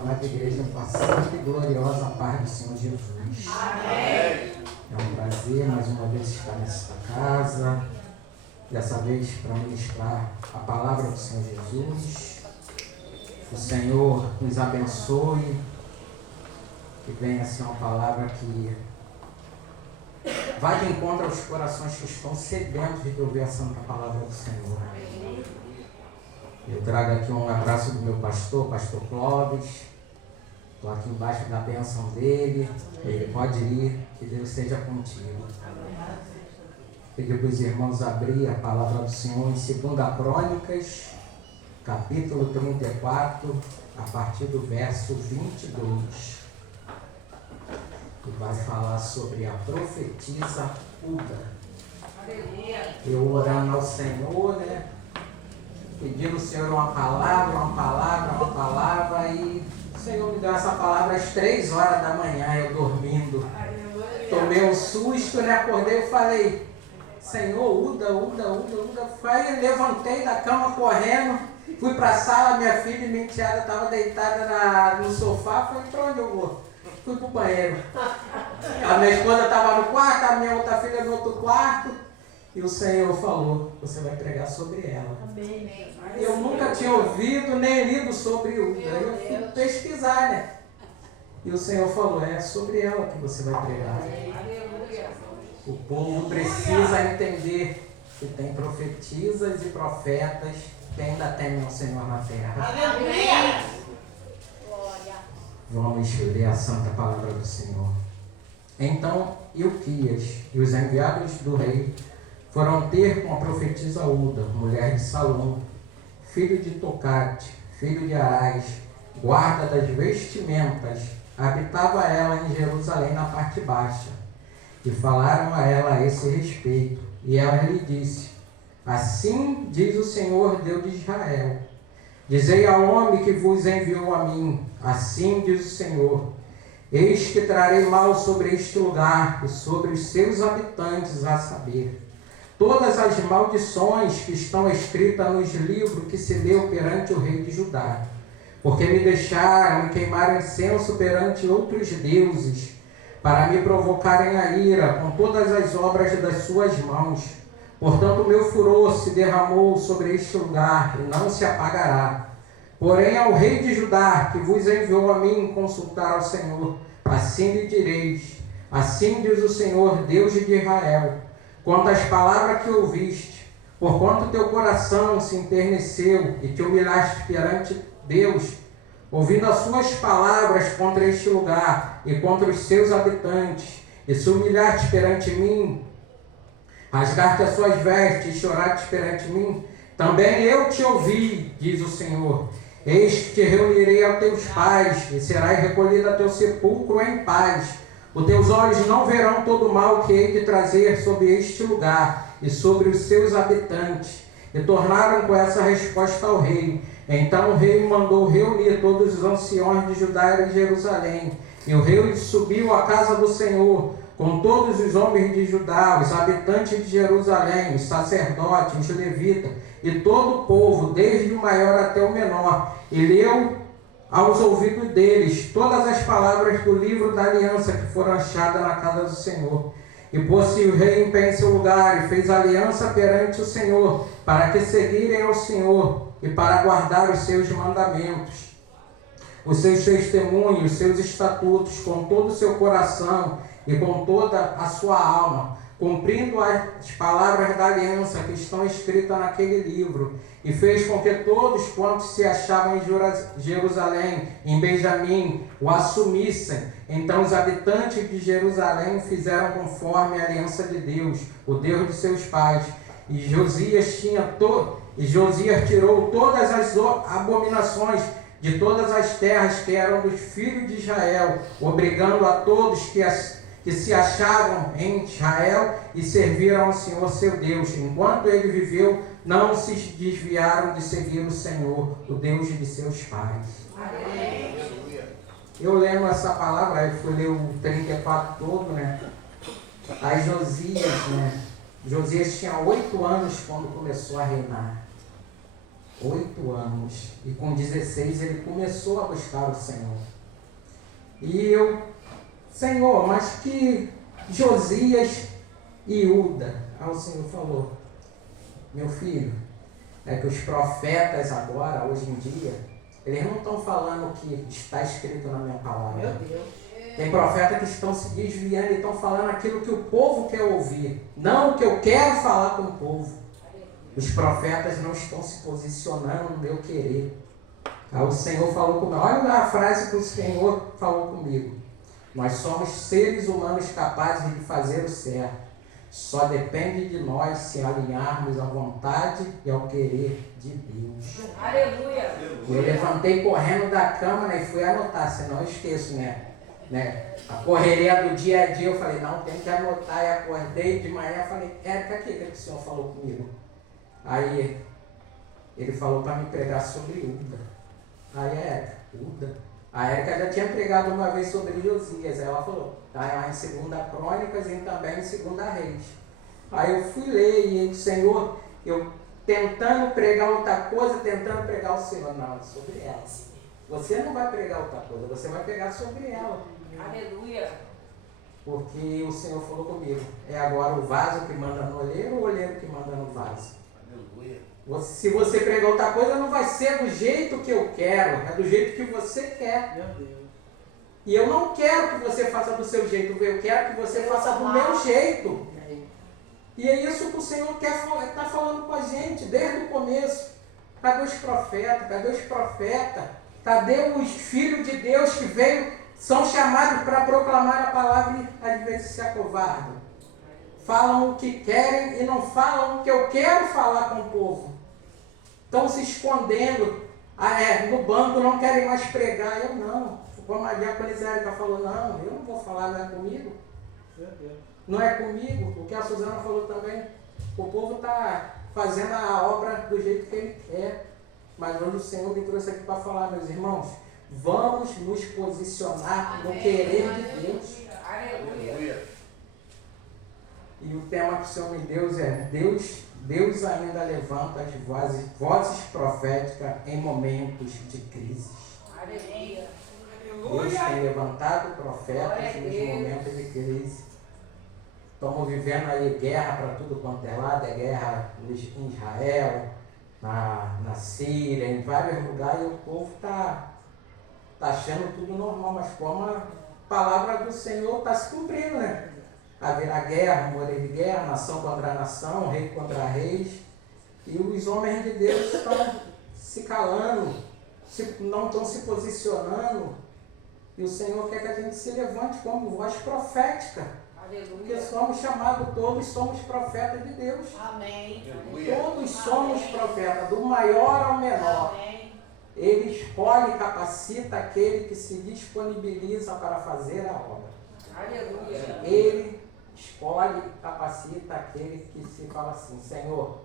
amada igreja, com a santa e gloriosa paz do Senhor Jesus. Amém. É um prazer mais uma vez estar nesta casa, dessa vez para ministrar a palavra do Senhor Jesus. O Senhor nos abençoe, que venha ser uma palavra que vai de encontro aos corações que estão sedentos de ouvir a santa palavra do Senhor. Eu trago aqui um abraço do meu pastor Clóvis. Estou aqui embaixo da bênção dele. Ele pode ir, que Deus seja contigo. Pedir para os irmãos abrir a palavra do Senhor em 2 Crônicas, capítulo 34, a partir do verso 22. Que vai falar sobre a profetisa Uda. Eu orando ao Senhor, né? Pedindo ao Senhor uma palavra, e o Senhor me deu essa palavra às 3 horas da manhã, eu dormindo. Tomei um susto, né? Acordei e falei, Senhor, Uda. Aí eu levantei da cama correndo, fui para a sala, minha filha e minha enteada estavam deitadas no sofá, falei, para onde eu vou? Fui para o banheiro. A minha esposa estava no quarto, a minha outra filha no outro quarto. E o Senhor falou, você vai pregar sobre ela. Amém. Eu nunca tinha ouvido nem lido sobre Uda. Eu fui pesquisar, né? E o Senhor falou, é sobre ela que você vai pregar. O povo precisa entender que tem profetisas e profetas que ainda temem o Senhor na terra. Aleluia! Vamos ler a santa palavra do Senhor. Então Ilquias e os enviados do rei foram ter com a profetisa Uda, mulher de Salom, filho de Tocate, filho de Arás, guarda das vestimentas. Habitava ela em Jerusalém na parte baixa. E falaram a ela a esse respeito. E ela lhe disse, assim diz o Senhor Deus de Israel, dizei ao homem que vos enviou a mim, assim diz o Senhor, eis que trarei mal sobre este lugar e sobre os seus habitantes, a saber, todas as maldições que estão escritas nos livros que se leu perante o rei de Judá, porque me deixaram e queimaram incenso perante outros deuses, para me provocarem a ira com todas as obras das suas mãos. Portanto, o meu furor se derramou sobre este lugar e não se apagará. Porém, ao rei de Judá, que vos enviou a mim consultar ao Senhor, assim lhe direis, assim diz o Senhor, Deus de Israel, quanto às palavras que ouviste, porquanto teu coração se enterneceu e te humilhaste perante Deus, ouvindo as suas palavras contra este lugar e contra os seus habitantes, e se humilhaste perante mim, rasgaste as suas vestes e choraste perante mim, também eu te ouvi, diz o Senhor. Eis que te reunirei a teus pais, e serás recolhido a teu sepulcro em paz. Os teus olhos não verão todo o mal que hei de trazer sobre este lugar e sobre os seus habitantes. E tornaram com essa resposta ao rei. Então o rei mandou reunir todos os anciões de Judá e de Jerusalém. E o rei subiu à casa do Senhor, com todos os homens de Judá, os habitantes de Jerusalém, os sacerdotes, os levitas, e todo o povo, desde o maior até o menor, e leu aos ouvidos deles todas as palavras do livro da aliança que foram achadas na casa do Senhor. E pôs-se o rei em pé em seu lugar, e fez aliança perante o Senhor, para que seguirem ao Senhor, e para guardar os seus mandamentos, os seus testemunhos, os seus estatutos, com todo o seu coração, e com toda a sua alma, cumprindo as palavras da aliança que estão escritas naquele livro, e fez com que todos quantos se achavam em Jerusalém, em Benjamim, o assumissem. Então os habitantes de Jerusalém fizeram conforme a aliança de Deus, o Deus de seus pais, e Josias tirou todas as abominações de todas as terras que eram dos filhos de Israel, obrigando a todos que se achavam em Israel e serviram ao Senhor seu Deus. Enquanto ele viveu, não se desviaram de seguir o Senhor, o Deus de seus pais. Amém. Eu lendo essa palavra, eu fui ler o 34 todo, né? Aí Josias tinha 8 anos quando começou a reinar. 8 anos. E com 16 ele começou a buscar o Senhor. E eu, Senhor, mas que Josias e Uda? Aí o Senhor falou, meu filho, é que os profetas agora, hoje em dia, eles não estão falando o que está escrito na minha palavra. Meu Deus. Tem profetas que estão se desviando e estão falando aquilo que o povo quer ouvir, não o que eu quero falar com o povo. Os profetas não estão se posicionando no meu querer. Aí o Senhor falou comigo, olha a frase que o Senhor falou comigo. Nós somos seres humanos capazes de fazer o certo. Só depende de nós se alinharmos à vontade e ao querer de Deus. Aleluia. Eu levantei correndo da cama, né, e fui anotar, senão eu esqueço, né? A correria do dia a dia, eu falei, não, tem que anotar. E acordei de manhã, falei, Érica, o que o Senhor falou comigo? Aí ele falou para me pregar sobre Uda. Aí Érica, Uda? A Érica já tinha pregado uma vez sobre Josias. Aí ela falou, tá lá em 2 Crônicas e também em 2 Reis. Aí eu fui ler e o Senhor, eu tentando pregar outra coisa, tentando pregar o Senhor. Não, sobre ela. Você não vai pregar outra coisa, você vai pregar sobre ela. Aleluia. Porque o Senhor falou comigo, é agora o vaso que manda no olheiro ou o olheiro que manda no vaso? Aleluia. Se você pregar outra coisa, não vai ser do jeito que eu quero, é do jeito que você quer. Meu Deus. E eu não quero que você faça do seu jeito, eu quero que você faça do meu jeito. E é isso que o Senhor está falando com a gente desde o começo. Cadê os profetas? Cadê os profetas? Cadê os filhos de Deus que são chamados para proclamar a palavra e às vezes se acovardam? Falam o que querem e não falam o que eu quero falar com o povo. Estão se escondendo no banco, não querem mais pregar. Eu não. Como a diaconisa Érica falou, não, eu não vou falar, não é comigo. Não é comigo. O que a Suzana falou também. O povo está fazendo a obra do jeito que ele quer. Mas hoje o Senhor me trouxe aqui para falar, meus irmãos, vamos nos posicionar no querer de Deus. Aleluia. E o tema que o Senhor me deu é Deus ainda levanta as vozes proféticas em momentos de crise. Aleluia. Deus tem levantado profetas nos momentos de crise. Estamos vivendo aí guerra para tudo quanto é lado, é guerra em Israel, na Síria, em vários lugares, e o povo está achando tudo normal, mas como a palavra do Senhor está se cumprindo, né? Haverá guerra, rumores de guerra, nação contra nação, rei contra reis, e os homens de Deus estão se calando, não estão se posicionando, e o Senhor quer que a gente se levante como voz profética. Porque somos chamados, todos somos profetas de Deus. Amém. Todos somos profetas, do maior ao menor. Amém. Ele escolhe e capacita aquele que se disponibiliza para fazer a obra. Aleluia. Ele escolhe e capacita aquele que se fala assim, Senhor,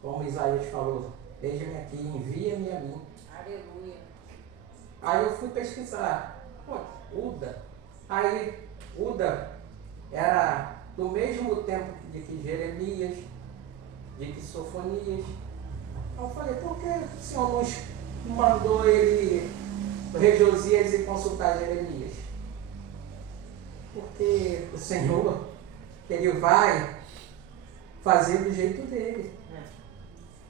como Isaías falou, eis-me aqui, envia-me a mim. Aleluia. Aí eu fui pesquisar, Uda. Aí Uda era do mesmo tempo de que Jeremias, de que Sofonias. Eu falei, por que o Senhor nos mandou ele, o rei Josias, ir consultar Jeremias? Porque o Senhor, ele vai fazer do jeito dele.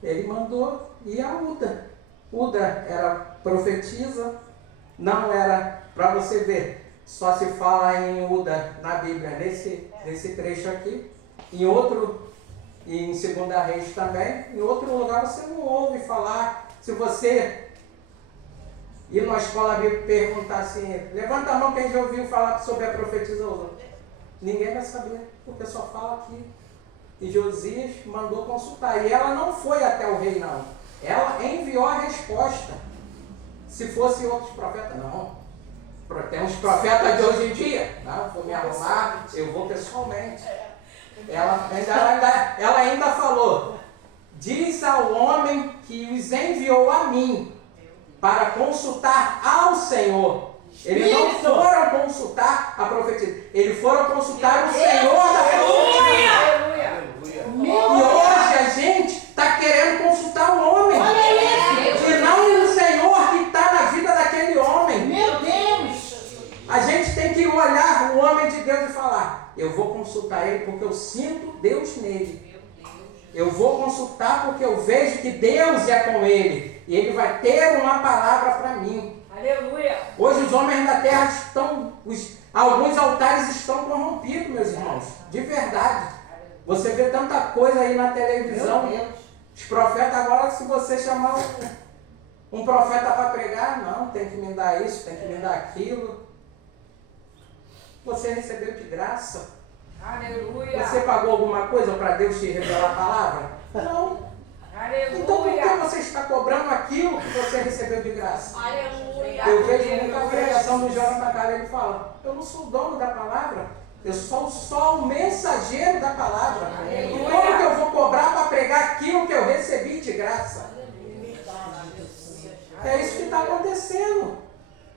Ele mandou ir a Uda. Uda era profetisa, não era, para você ver, só se fala em Uda na Bíblia, nesse trecho aqui. Em outro, em 2 Reis também, em outro lugar você não ouve falar. Se você ir numa escola bíblica e perguntar assim, levanta a mão quem já ouviu falar sobre a profetisa Uda. Ninguém vai saber, porque só fala aqui. E Josias mandou consultar. E ela não foi até o rei, não. Ela enviou a resposta. Se fosse outros profetas, não. Tem uns profetas de hoje em dia. Não, vou me arrumar, eu vou pessoalmente. Ela ainda falou, diz ao homem que os enviou a mim para consultar ao Senhor. Eles não foram consultar a profetisa, eles foram consultar o Senhor da profetisa. E hoje a gente está querendo consultar o homem. Deus e falar, eu vou consultar ele porque eu sinto Deus nele. Eu vou consultar porque eu vejo que Deus é com ele. E ele vai ter uma palavra para mim. Aleluia. Hoje os homens da terra estão, alguns altares estão corrompidos, meus irmãos. De verdade. Você vê tanta coisa aí na televisão. Os profetas agora, se você chamar um profeta para pregar, não, tem que me dar isso, tem que me dar aquilo. Você recebeu de graça. Aleluia. Você pagou alguma coisa para Deus te revelar a palavra? Não. Aleluia. Então por que você está cobrando aquilo que você recebeu de graça? Aleluia. Eu vejo muita pregação do Jonathan Cara, ele fala, eu não sou o dono da palavra, eu sou só o mensageiro da palavra. E como que eu vou cobrar para pregar aquilo que eu recebi de graça? É isso que está acontecendo.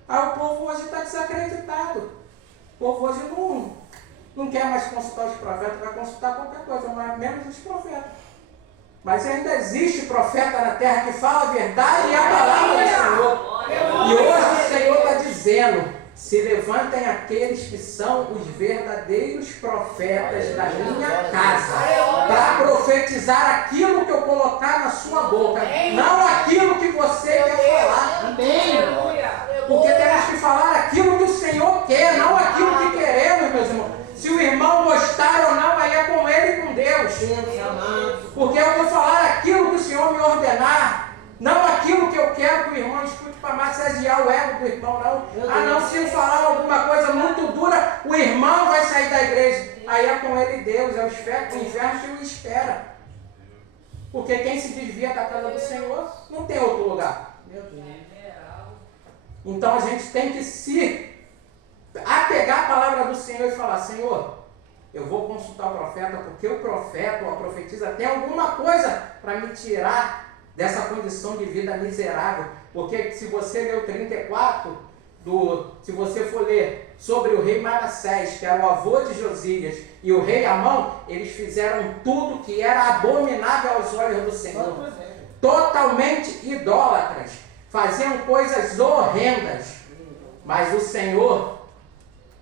Aí o povo hoje está desacreditado. O povo hoje não quer mais consultar os profetas, vai consultar qualquer coisa, mas menos os profetas. Mas ainda existe profeta na terra que fala a verdade e a palavra do Senhor. E hoje o Senhor está dizendo, se levantem aqueles que são os verdadeiros profetas da minha casa, para profetizar aquilo que eu colocar na sua boca, não aquilo que você quer falar. Porque temos que falar aquilo que o Senhor quer, não aquilo que queremos, meus irmãos. Se o irmão gostar ou não, aí é com ele e com Deus. Porque eu vou falar aquilo que o Senhor me ordenar, não aquilo que eu quero que o irmão escute para massagear o ego do irmão, não. Ah, não, se eu falar alguma coisa muito dura, o irmão vai sair da igreja. Aí é com ele e Deus, é o inferno que o espera. Porque quem se desvia da casa do Senhor não tem outro lugar. Então a gente tem que se apegar à palavra do Senhor e falar, Senhor, eu vou consultar o profeta, porque o profeta ou a profetisa tem alguma coisa para me tirar dessa condição de vida miserável. Porque se você ler o 34, se você for ler sobre o rei Manassés, que era o avô de Josias, e o rei Amão, eles fizeram tudo que era abominável aos olhos do Senhor. Totalmente idólatras. Faziam coisas horrendas. Mas o Senhor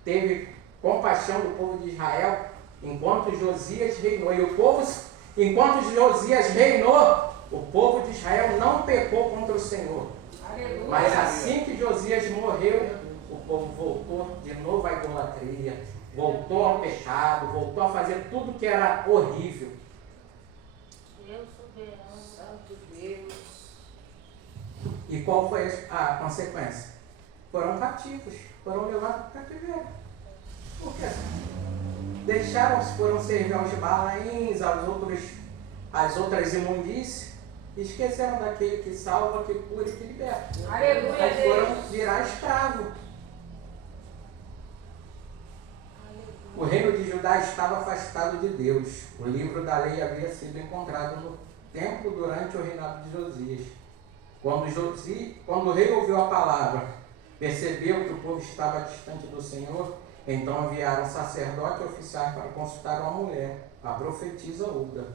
teve compaixão do povo de Israel enquanto Josias reinou. E enquanto Josias reinou, o povo de Israel não pecou contra o Senhor. Aleluia. Mas assim que Josias morreu, o povo voltou de novo à idolatria, voltou ao pecado, voltou a fazer tudo que era horrível. Deus soberano, santo Deus. E qual foi a consequência? Foram cativos, foram levados para o cativeiro. Por quê? Foram servir aos Balaíns, às outras imundícias, e esqueceram daquele que salva, que cura e que liberta. Aleluia. Aí foram virar escravo. O reino de Judá estava afastado de Deus. O livro da lei havia sido encontrado no templo durante o reinado de Josias. Quando o rei ouviu a palavra, percebeu que o povo estava distante do Senhor, então enviaram sacerdote e oficiais para consultar uma mulher, a profetisa Uda.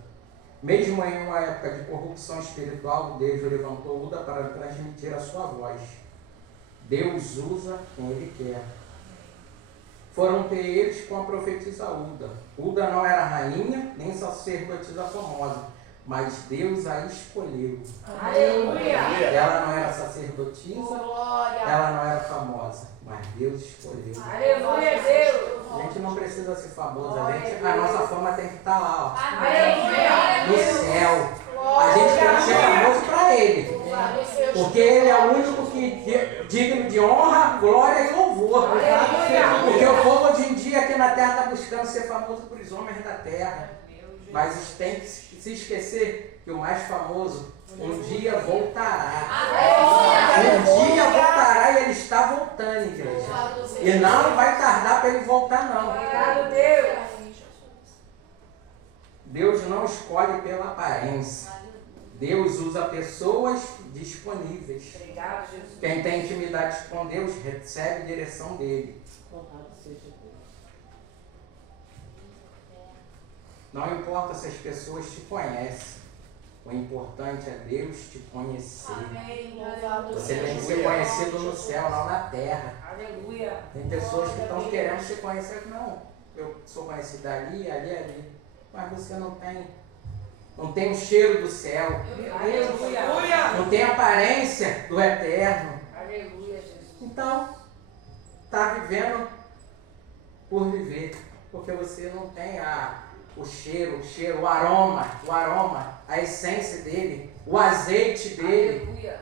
Mesmo em uma época de corrupção espiritual, Deus levantou Uda para transmitir a sua voz. Deus usa quem Ele quer. Foram ter eles com a profetisa Uda. Uda não era rainha, nem sacerdotisa famosa, mas Deus a escolheu. Aleluia. Ela não era sacerdotisa, ela não era famosa, mas Deus escolheu. Aleluia, Deus. A gente não precisa ser famoso, a nossa fama tem que estar lá, ó, Aleluia. no céu. A gente tem que ser famoso para Ele, porque Ele é o único que é digno de honra, glória e louvor. Porque o povo hoje em dia aqui na terra está buscando ser famoso para os homens da terra. Mas tem que se esquecer que o mais famoso um dia voltará. Um dia voltará e ele está voltando, igreja. E não vai tardar para ele voltar, não. Deus não escolhe pela aparência. Deus usa pessoas disponíveis. Quem tem intimidade com Deus recebe direção dele. Não importa se as pessoas te conhecem. O importante é Deus te conhecer. Amém. Você tem que ser conhecido no céu, não na terra. Aleluia. Tem pessoas que estão querendo se conhecer. Não, eu sou conhecido ali. Mas você não tem o cheiro do céu. Aleluia. Não tem a aparência do eterno. Aleluia, Jesus. Então, está vivendo por viver. Porque você não tem o cheiro, o aroma, a essência dele, o azeite dele. Aleluia.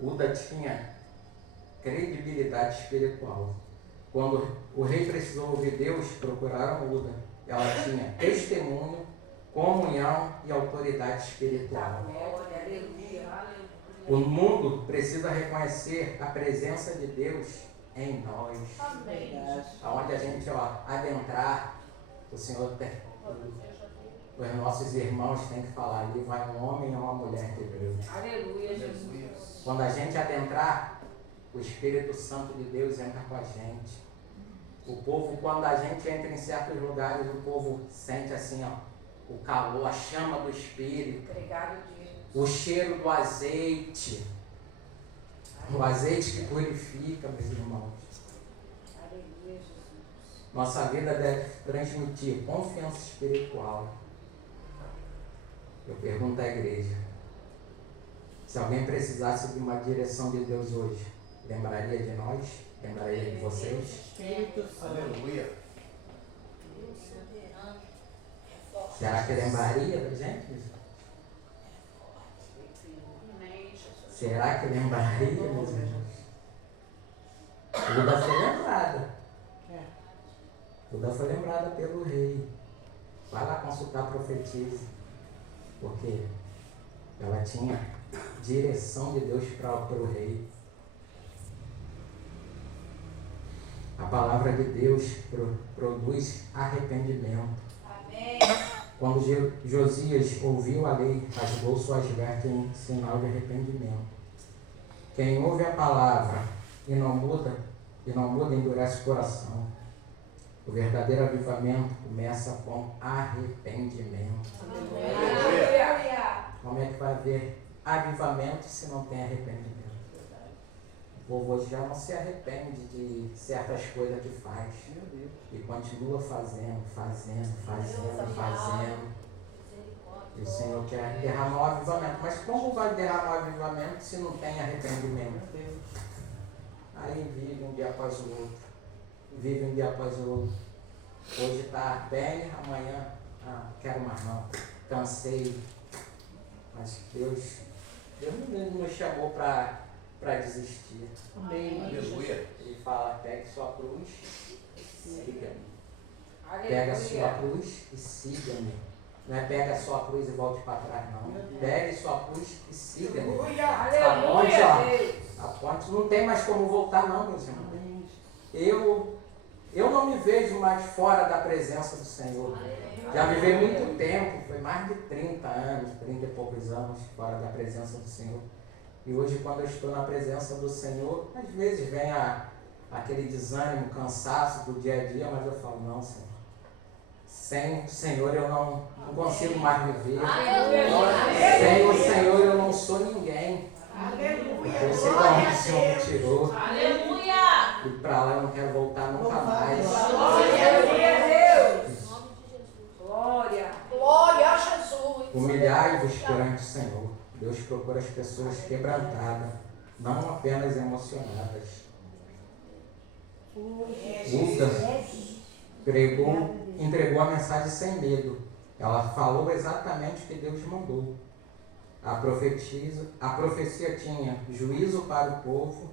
Uda tinha credibilidade espiritual. Quando o rei precisou ouvir Deus, procuraram Uda. Ela tinha testemunho, comunhão e autoridade espiritual. Aleluia. O mundo precisa reconhecer a presença de Deus em nós. Amém. Aonde a gente adentrar, o Senhor os nossos irmãos têm que falar, ali vai um homem ou uma mulher de Deus. Aleluia, Jesus. Quando a gente adentrar, o Espírito Santo de Deus entra com a gente. O povo, quando a gente entra em certos lugares, o povo sente assim, o calor, a chama do Espírito. Obrigado, Jesus. O cheiro do azeite. O azeite que purifica, meus irmãos. Aleluia, Jesus. Nossa vida deve transmitir confiança espiritual. Eu pergunto à igreja, se alguém precisasse de uma direção de Deus hoje, lembraria de nós? Lembraria de vocês? Espírito Santo. Aleluia. Será que lembraria da gente? Será que lembraria, meus irmãos? Uda foi lembrada. Uda foi lembrada pelo rei. Vai lá consultar a profetisa. Porque ela tinha direção de Deus para o rei. A palavra de Deus produz arrependimento. Amém. Quando Josias ouviu a lei, rasgou suas vestes em sinal de arrependimento. Quem ouve a palavra e não muda, endurece o coração. O verdadeiro avivamento começa com arrependimento. Aleluia. Como é que vai haver avivamento se não tem arrependimento? O povo hoje já não se arrepende de certas coisas que faz. E continua fazendo. E o Senhor quer derramar o avivamento. Mas como vai derramar o avivamento se não tem arrependimento? Aí vive um dia após o outro. Hoje está bem, amanhã quero mais não. Cansei. Mas Deus não nos chamou para desistir. Amém. Aleluia. Ele fala, pegue sua cruz e siga-me. Aleluia. Pega a sua cruz e siga-me. Não é pega a sua cruz e volte para trás, não. Pegue sua cruz e siga-me. Aleluia, Deus. A ponte não tem mais como voltar, não, meus irmãos. Eu não me vejo mais fora da presença do Senhor. Já vivi muito tempo, foi mais de 30 anos, 30 e poucos anos fora da presença do Senhor. E hoje, quando eu estou na presença do Senhor, às vezes vem aquele desânimo, cansaço do dia a dia, mas eu falo, não, Senhor. Sem o Senhor eu não consigo mais viver. Sem o Senhor eu não sou ninguém. Porque eu sei para onde o Senhor me tirou. E para lá eu não quero voltar nunca mais. Aleluia, Deus. Glória. Glória a Jesus. Humilhai-vos perante o Senhor. Deus procura as pessoas quebrantadas, não apenas emocionadas. Uda entregou a mensagem sem medo. Ela falou exatamente o que Deus mandou. A profecia tinha juízo para o povo,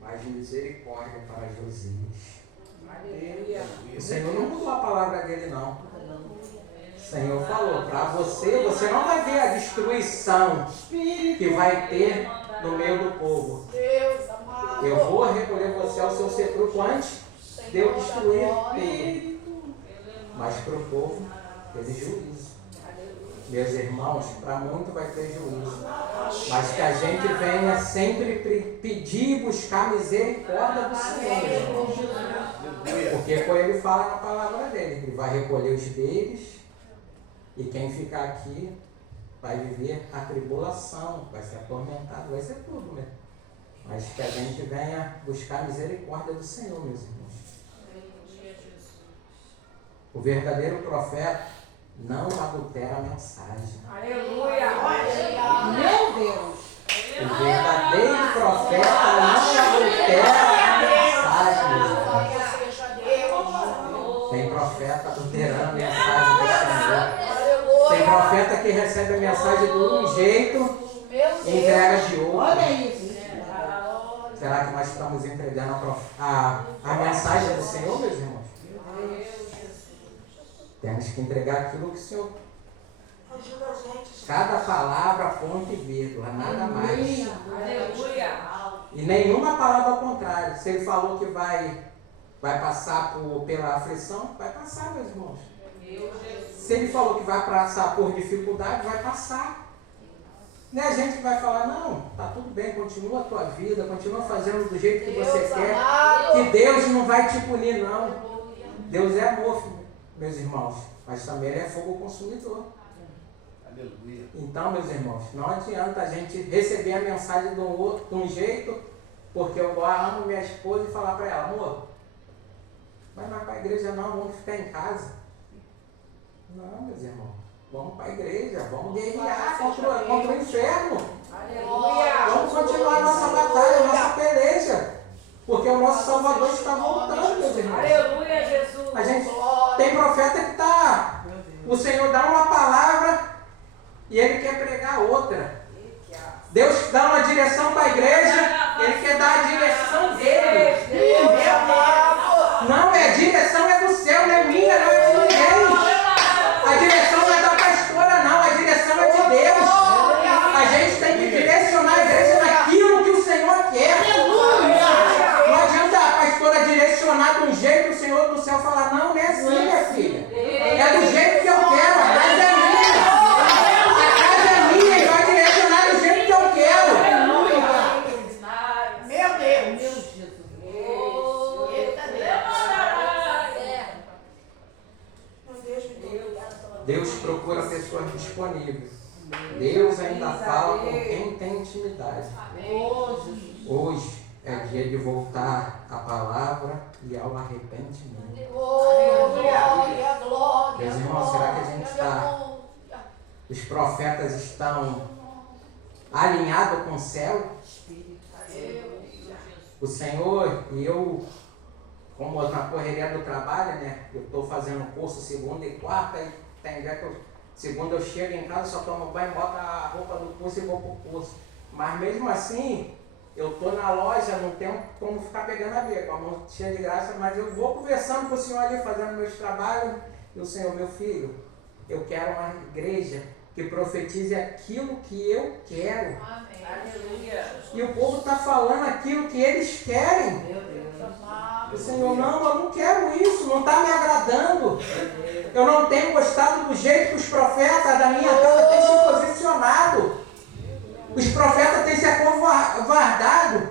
mas misericórdia para Josias. Aleluia. O Senhor não mudou a palavra dele, não. O Senhor falou, para você não vai ver a destruição que vai ter no meio do povo. Deus amado. Eu vou recolher você ao seu sepulcro antes de eu destruir tudo. Mas para o povo, teve juízo. Meus irmãos, para muito vai ter juízo. Mas que a gente venha sempre pedir e buscar misericórdia do Senhor, meus irmãos. Porque foi ele fala na palavra dele. Ele vai recolher os deles e quem ficar aqui vai viver a tribulação, vai ser atormentado, vai ser tudo, né? Mas que a gente venha buscar a misericórdia do Senhor, meus irmãos. O verdadeiro profeta não adultera a mensagem. Aleluia. Meu Deus. O verdadeiro profeta não adultera a mensagem, meus irmãos. Glória seja Deus. Tem profeta adulterando a mensagem do Senhor. Aleluia. Tem profeta que recebe a mensagem de um jeito Meu e Deus. entrega de outro. Olha isso. Será que nós estamos entregando a mensagem do Senhor, meus irmãos? Temos que entregar aquilo que o Senhor... Ajuda a gente. Cada palavra, ponto e vírgula, nada mais. Aleluia. E nenhuma palavra ao contrário. Se ele falou que vai passar pela aflição, vai passar, meus irmãos. Se ele falou que vai passar por dificuldade, vai passar. Não é a gente que vai falar, não, tá tudo bem, continua a tua vida, continua fazendo do jeito que você quer, que Deus não vai te punir, não. Deus é amor, meus irmãos, mas também Ele é fogo consumidor. Aleluia. Então, meus irmãos, não adianta a gente receber a mensagem de um jeito, porque eu amo minha esposa e falar para ela, amor, vai mais para a igreja não, vamos ficar em casa. Não, meus irmãos. Vamos para a igreja, vamos guerrear contra o inferno. Aleluia. Vamos continuar a nossa batalha, a nossa peleja. Porque o nosso Salvador está voltando, meus irmãos. Aleluia, Jesus. A gente tem profeta que está... O Senhor dá uma palavra e Ele quer pregar outra. Deus dá uma direção para a igreja, Ele quer dar a direção dele. Não, a direção é do céu, não é minha, não é de ninguém. A direção não é da pastora, não. A direção é de Deus. A gente tem que direcionar a igreja naquilo que o Senhor quer. Não adianta a pastora direcionar de um jeito e o Senhor do céu falar, não, não é assim, minha filha. É do jeito que eu quero. A casa é minha. A casa é minha e vai direcionar do jeito que eu quero. Meu Deus. Deus procura pessoas disponíveis. Deus ainda fala com quem tem intimidade. Hoje é dia de voltar à palavra e ao arrependimento. Glória, glória. Meus irmãos, será que a gente está... Os profetas estão alinhados com o céu? O Senhor e eu, como na correria do trabalho, né? Eu estou fazendo curso segunda e quarta e tem dia que segunda eu chego em casa, só tomo banho, boto a roupa do curso e vou para o curso. Mas mesmo assim, eu estou na loja, não tenho como ficar pegando a veia, com a mão cheia de graça, mas eu vou conversando com o Senhor ali, fazendo meus trabalhos, e o Senhor, meu filho, eu quero uma igreja que profetize aquilo que eu quero. Aleluia. E o povo está falando aquilo que eles querem. O Senhor, não, eu não quero isso, não está me agradando. Eu não tenho gostado do jeito que os profetas da minha casa têm se posicionado. Os profetas têm se acovardado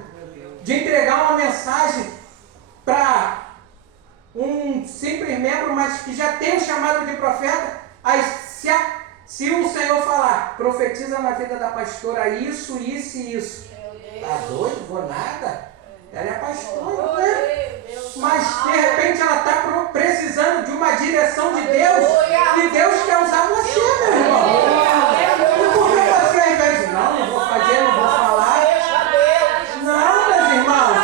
de entregar uma mensagem para um simples membro, mas que já tem o chamado de profeta. Aí, se o Senhor falar, profetiza na vida da pastora isso, isso e isso. Tá doido? Vou nada. Ela é pastora, né? Mas de repente ela está precisando de uma direção de Deus e Deus quer usar você, meu irmão. E por que você, ao invés de não vou fazer, não vou falar? Não, meus irmãos.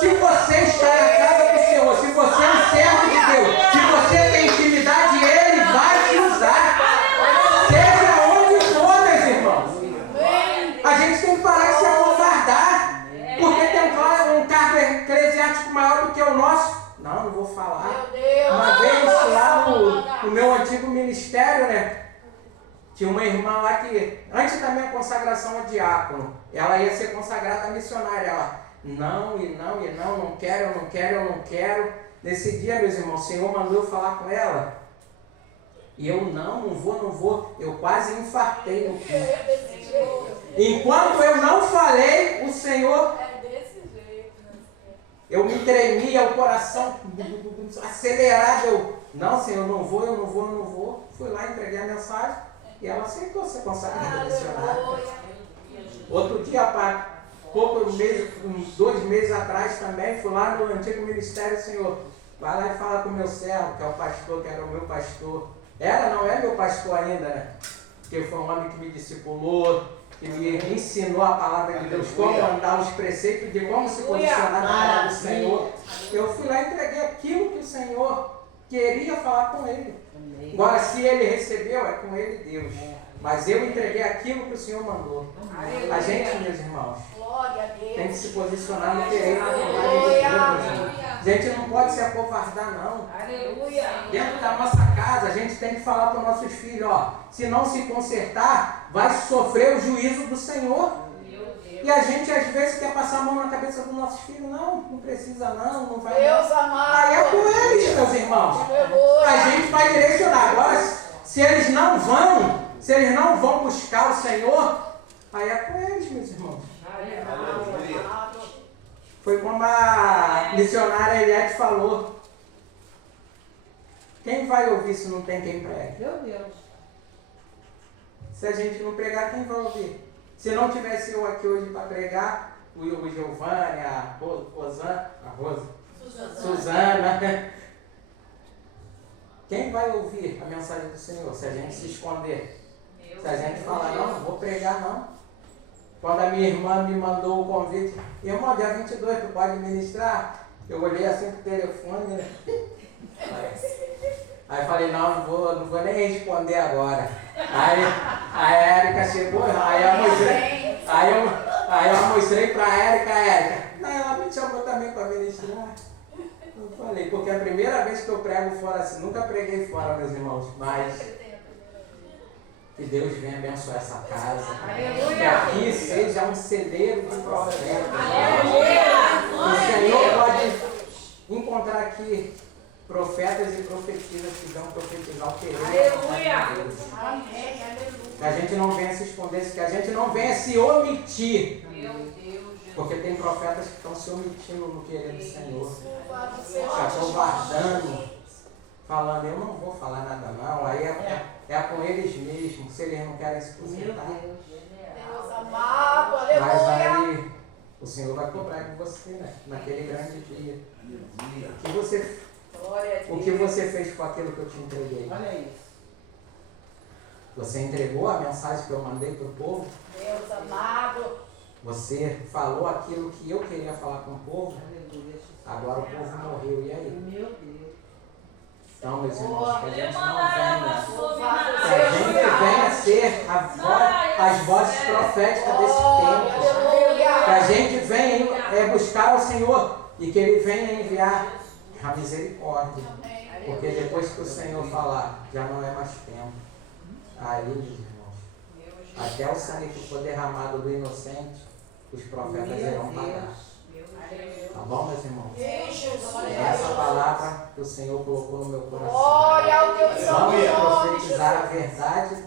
Se você está na casa do Senhor, se você é um servo de Deus, se você tem intimidade, Ele vai te usar. Seja onde for, meus irmãos. A gente tem que parar de se acovardar. Porque tem um cargo eclesiástico maior do que o nosso. Não vou falar. Uma vez lá no meu antigo ministério, né? Tinha uma irmã lá que, antes da minha consagração a diácono, ela ia ser consagrada missionária. Ela, não quero, eu não quero, eu não quero. Nesse dia, meus irmãos, o Senhor mandou eu falar com ela. E eu não vou. Eu quase infartei no culto. Enquanto eu não falei, o Senhor... eu me tremia, o coração acelerado. Eu, não, Senhor, eu não vou. Fui lá, entreguei a mensagem e ela aceitou ser consagrada missionária. Outro dia, uns 2 meses atrás também, fui lá no antigo ministério, Senhor, vai lá e fala com o meu servo, que é o pastor, que era o meu pastor. Não é meu pastor ainda, né? Porque foi um homem que me discipulou, que me ensinou a palavra de Deus, como andar os preceitos, de como se posicionar na palavra do Senhor. Eu fui lá e entreguei aquilo que o Senhor queria falar com ele. Agora, se ele recebeu, é com ele Deus. Mas eu entreguei aquilo que o Senhor mandou. A gente, meus irmãos, tem que se posicionar no querer da vontade de Deus. A gente não pode se acovardar, não. Dentro da nossa casa, a gente tem que falar para os nossos filhos, ó, se não se consertar, vai sofrer o juízo do Senhor. E a gente, às vezes, quer passar a mão na cabeça dos nossos filhos. Não precisa não vai. Deus amado. Aí é com eles, meus irmãos. A gente vai direcionar. Agora, se eles não vão buscar o Senhor, aí é com eles, meus irmãos. Foi como a missionária Eliette falou. Quem vai ouvir se não tem quem pregue? Meu Deus. Se a gente não pregar, quem vai ouvir? Se não tivesse eu aqui hoje para pregar, o Giovanni, a Suzana, quem vai ouvir a mensagem do Senhor? Se a gente se esconder. Se a gente falar, não vou pregar não. Quando a minha irmã me mandou o convite, irmão, dia 22, tu pode ministrar? Eu olhei assim pro telefone, né? Aí falei, não vou nem responder agora. Aí a Érica chegou, aí eu mostrei pra Érica. Aí ela me chamou também para ministrar. Eu falei, porque é a primeira vez que eu prego fora assim, nunca preguei fora, meus irmãos, mas que Deus venha abençoar essa casa. Aleluia. Que aqui seja um celeiro de profetas. Aleluia. O Senhor pode encontrar aqui profetas e profetisas que vão profetizar o querer. Aleluia. Amém, aleluia. Que a gente não venha se esconder, que a gente não venha se omitir. Meu Deus. Porque tem profetas que estão se omitindo no querer do Senhor. Já Estão guardando, falando, eu não vou falar nada não. Aí é com eles mesmos, se eles não querem se aposentar. Deus amado, Mas aleluia. aí o Senhor vai cobrar de você, né? Naquele grande dia. O que você fez com aquilo que eu te entreguei? Olha isso. Você entregou a mensagem que eu mandei para o povo? Deus amado. Você falou aquilo que eu queria falar com o povo? Agora o povo morreu, e aí? Meu Deus. Então, meus irmãos, que a gente não venha. Que A gente venha ser as vozes proféticas desse tempo. Que a gente venha buscar o Senhor e que Ele venha enviar a misericórdia. Porque depois que o Senhor falar, já não é mais tempo. Aí, meus irmãos, até o sangue que for derramado do inocente, os profetas irão pagar. Tá bom, meus irmãos? É essa palavra que o Senhor colocou no meu coração. Glória ao teu Vamos nome, profetizar a verdade